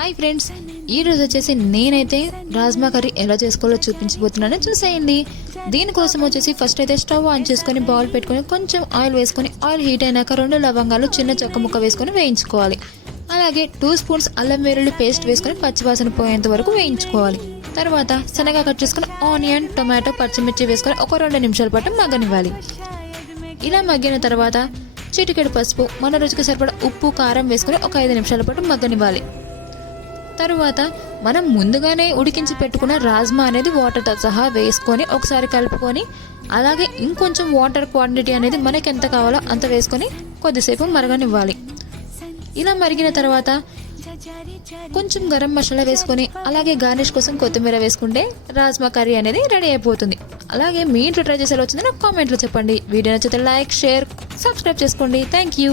Hi friends, ఈరోజు వచ్చేసి నేనైతే రాజ్మా కర్రీ ఎలా చేసుకోవాలో చూపించబోతున్నానో చూసేయండి. దీనికోసం వచ్చేసి ఫస్ట్ అయితే స్టవ్ ఆన్ చేసుకొని బౌల్ పెట్టుకొని కొంచెం ఆయిల్ వేసుకొని ఆయిల్ హీట్ అయినాక 2 లవంగాలు చిన్న చెక్క ముక్క వేసుకొని వేయించుకోవాలి. అలాగే 2 స్పూన్స్ అల్లం వెల్లుల్లి పేస్ట్ వేసుకొని పచ్చివాసన పోయేంత వరకు వేయించుకోవాలి. తర్వాత సన్నగా కట్ చేసుకుని ఆనియన్, టొమాటో, పచ్చిమిర్చి వేసుకొని ఒక 2 నిమిషాల పాటు మగ్గనివ్వాలి. ఇలా మగ్గిన తర్వాత చిటికెడు పసుపు, మన రుచికి సరిపడా ఉప్పు, కారం వేసుకొని ఒక 5 నిమిషాల పాటు మగ్గనివ్వాలి. తరువాత మనం ముందుగానే ఉడికించి పెట్టుకున్న రాజ్మా అనేది వాటర్తో సహా వేసుకొని ఒకసారి కలుపుకొని, అలాగే ఇంకొంచెం వాటర్ క్వాంటిటీ అనేది మనకి ఎంత కావాలో అంత వేసుకొని కొద్దిసేపు మరగనివ్వాలి. ఇలా మరిగిన తర్వాత కొంచెం గరం మసాలా వేసుకొని అలాగే గార్నిష్ కోసం కొత్తిమీర వేసుకుంటే రాజ్మా కర్రీ అనేది రెడీ అయిపోతుంది. అలాగే మీ ఇంట్లో ట్రై చేసేలా వచ్చింది నాకు కామెంట్లో చెప్పండి. వీడియో నచ్చితే లైక్, షేర్, సబ్స్క్రైబ్ చేసుకోండి. Thank you.